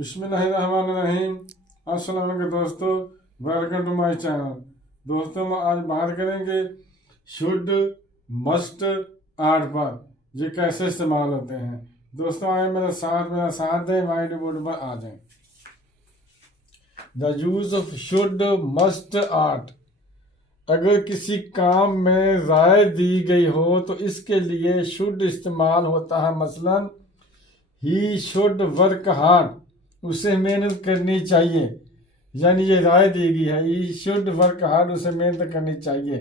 बिस्मिल्लाहिर्रहमानिर्रहीम। अस्सलाम वालेकुम दोस्तों, वेलकम टू माय चैनल। दोस्तों हम आज बात करेंगे शुड मस्ट आर्ट पर ये कैसे इस्तेमाल होते हैं। दोस्तों आए मेरा साथ दें, वाइट बोर्ड पर आ जाएं। The use of should must art. अगर किसी काम में राय दी गई हो तो इसके लिए शुड इस्तेमाल होता है। मसलन ही शुड वर्क हार्ड, उसे मेहनत करनी चाहिए। यानी ये राय दी गई है, ही शुड वर्क हार्ड, उसे मेहनत करनी चाहिए।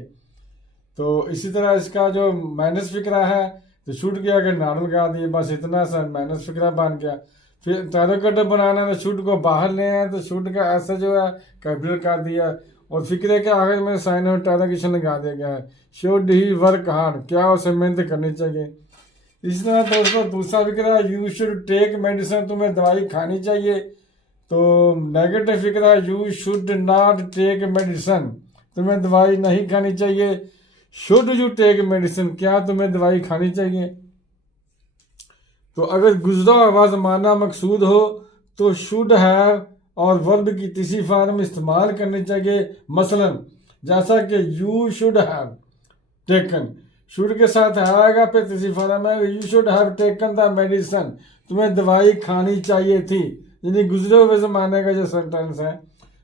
तो इसी तरह इसका जो माइनस फिक्रा है, तो शुड के आगे नाम लगा दिए, बस इतना सा माइनस फिक्रा बन गया। फिर टैरोकट बनाना है तो शुड को बाहर ले आए तो शुड का ऐसा जो है कैपिटल कर दिया, और फिक्रे के आगे में साइन और टैरोकेशन लगा दिया गया है। शुड ही वर्क हार्ड, क्या उसे मेहनत करनी चाहिए। इस तरह दोस्तों दूसरा फिक्रा है, यू शुड टेक मेडिसिन, तुम्हें दवाई खानी चाहिए। तो नेगेटिव फिक्रा है, you should not take medicine, तुम्हें दवाई नहीं खानी चाहिए। शुड यू टेक मेडिसिन, क्या तुम्हें दवाई खानी चाहिए। तो अगर गुजरा हुआ ज़माना मकसूद हो तो शुड हैव और वर्ब की तीसरी फॉर्म इस्तेमाल करनी चाहिए। मसलन जैसा कि you should have taken, should के साथ आएगा, फिर तीसरी फॉर्म है you should have taken the medicine, तुम्हें दवाई खानी चाहिए थी। यानी गुजरे हुए ज़माने का जो सेंटेंस है,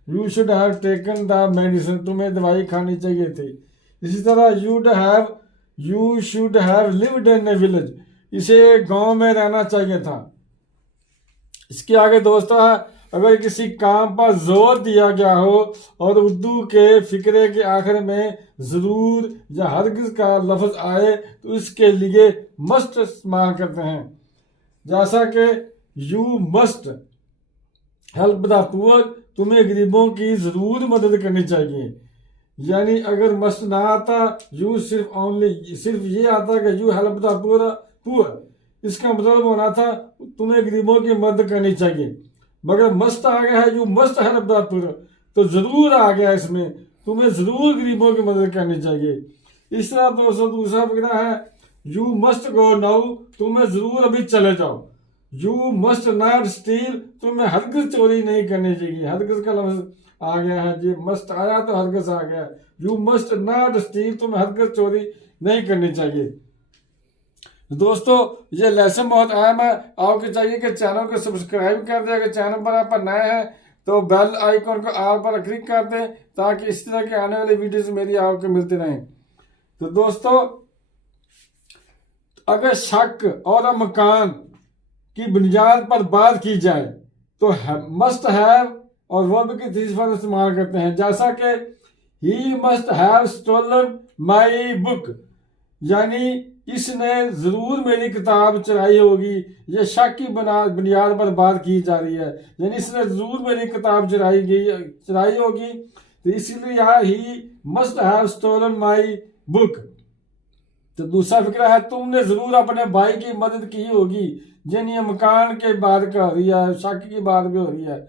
you should have taken the medicine, तुम्हें दवाई खानी चाहिए थी। इसी तरह you should have lived in A village, इसे गांव में रहना चाहिए था। इसके आगे दोस्तों है, अगर किसी काम पर जोर दिया गया हो और उर्दू के फिक्रे के आखिर में जरूर या हरगिज का लफ्ज आए तो इसके लिए मस्ट इस्तेमाल करते हैं। जैसा कि you must help the poor, तुम्हें गरीबों की जरूर मदद करनी चाहिए। यानी अगर मस्ट ना आता, यू सिर्फ ये आता कि यू हेल्प द पुअर, इसका मतलब होना था तुम्हें गरीबों की मदद करनी चाहिए। मगर मस्ट आ गया है, you must help the poor, तो जरूर आ गया इसमें, तुम्हें जरूर गरीबों की मदद करनी चाहिए। इस तरह दोस्तों दूसरा फिक्रा है, यू मस्ट गो नाउ, तुम्हें जरूर अभी चले जाओ। यू मस्ट नॉट स्टील, तुम्हें हरगिज चोरी नहीं करनी चाहिए। हरगिज का लफ्ज आ गया है, ये मस्ट आया तो हरगिज आ गया। यू मस्ट नॉट स्टील, तुम्हें हरगिज चोरी नहीं करनी चाहिए। दोस्तों ये लेसन बहुत अहम है, आपको चाहिए कि चैनल को सब्सक्राइब कर दें। अगर चैनल पर आप नए हैं तो बेल आइकन को ऑल पर क्लिक कर दें, ताकि इस तरह के आने वाली वीडियोस मेरी आपको मिलती रहें। तो दोस्तों अगर शक और मकान की बुनियाद पर बात की जाए तो मस्ट हैव और वर्ब की तीसरी फॉर्म इस्तेमाल करते हैं। जैसा कि he must have stolen my book, यानी इसने जरूर मेरी किताब चुराई होगी। ये शक की बुनियाद पर बात की जा रही है, यानी इसने जरूर मेरी किताब चुराई होगी, तो इसीलिए यहाँ he must have stolen my book. तो दूसरा फिक्रा है, तुमने जरूर अपने भाई की मदद की होगी। यानी मकान के बात का हो रही है, शक की बात भी हो रही है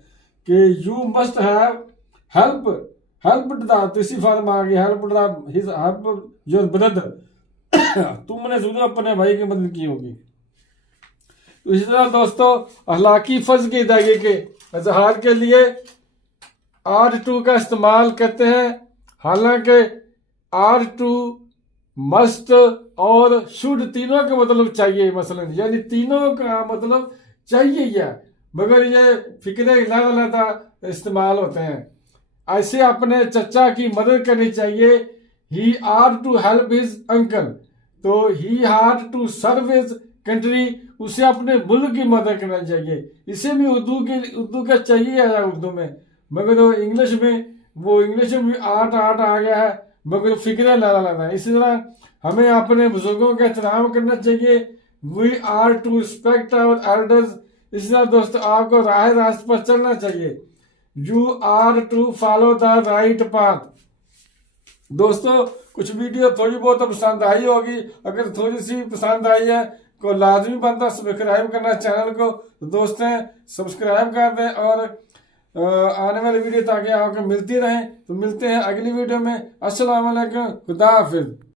कि you must have helped the, तीसरी फॉर्म आ गई, हेल्प योर ब्रदर, तुमने जरूर अपने भाई की मदद की होगी। तो इसी तरह दोस्तों अखलाकी फर्ज की अदायगी के इजहार के लिए आर टू का इस्तेमाल करते हैं। हालांकि आर टू मस्ट और शुड तीनों का मतलब चाहिए, मसलन यानी तीनों का मतलब चाहिए या, मगर ये फिक्रे अलग इस्तेमाल होते हैं। ऐसे अपने चचा की मदद करनी चाहिए, he are to help his uncle, तो he hard to serve his country, उसे अपने मुल्क की मदद करना चाहिए। इसे भी उर्दू का चाहिए है उर्दू में, मगर वो इंग्लिश में भी आर्ट आ गया है, मगर फिक्र लगा है। इसी तरह हमें अपने बुजुर्गों का एहतराम करना चाहिए, we are to respect our elders. इसी तरह दोस्तों आपको रास्ते पर चलना चाहिए, you are to follow the right path. दोस्तों कुछ वीडियो थोड़ी बहुत पसंद आई होगी, अगर थोड़ी सी पसंद आई है तो लाजमी बनता सब्सक्राइब करना चैनल को। तो दोस्तों सब्सक्राइब कर दें और आने वाली वीडियो ताकि आपको मिलती रहे। तो मिलते हैं अगली वीडियो में। अस्सलाम वालेकुम, खुदा हाफिज।